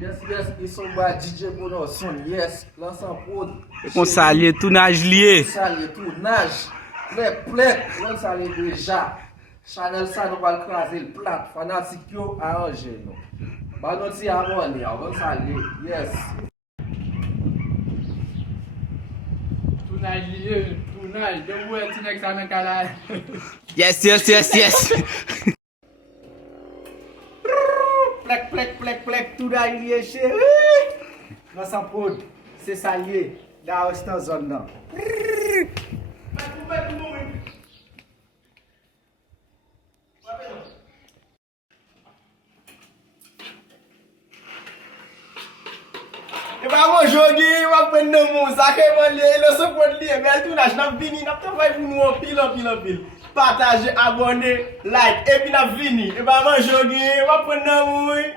Yes, ils sont bas DJ Bonson, yes, l'ensemble prod. On salue tournage lié. Salé tournage. Plek, l'on salé déjà. Chanel ça nous va craser le plat. Fanatique yo arrangé nous. Bah nous ti abonné, on salé. Yes. Tournage lié, tournage. De où est-ce que ça m'a calé? Yes. Plek, tout là il est chez. L'ensemble prod, c'est salé. Là, c'est en zone là. E ba bon jogi, wap pen nan moun, sakè man liye, lo se pot liye, bel tournage, nap vini, nap travay pou nou an pil. Partage, abonne, like, e pi nap vini. E ba bon jogi, wap pen nan moun.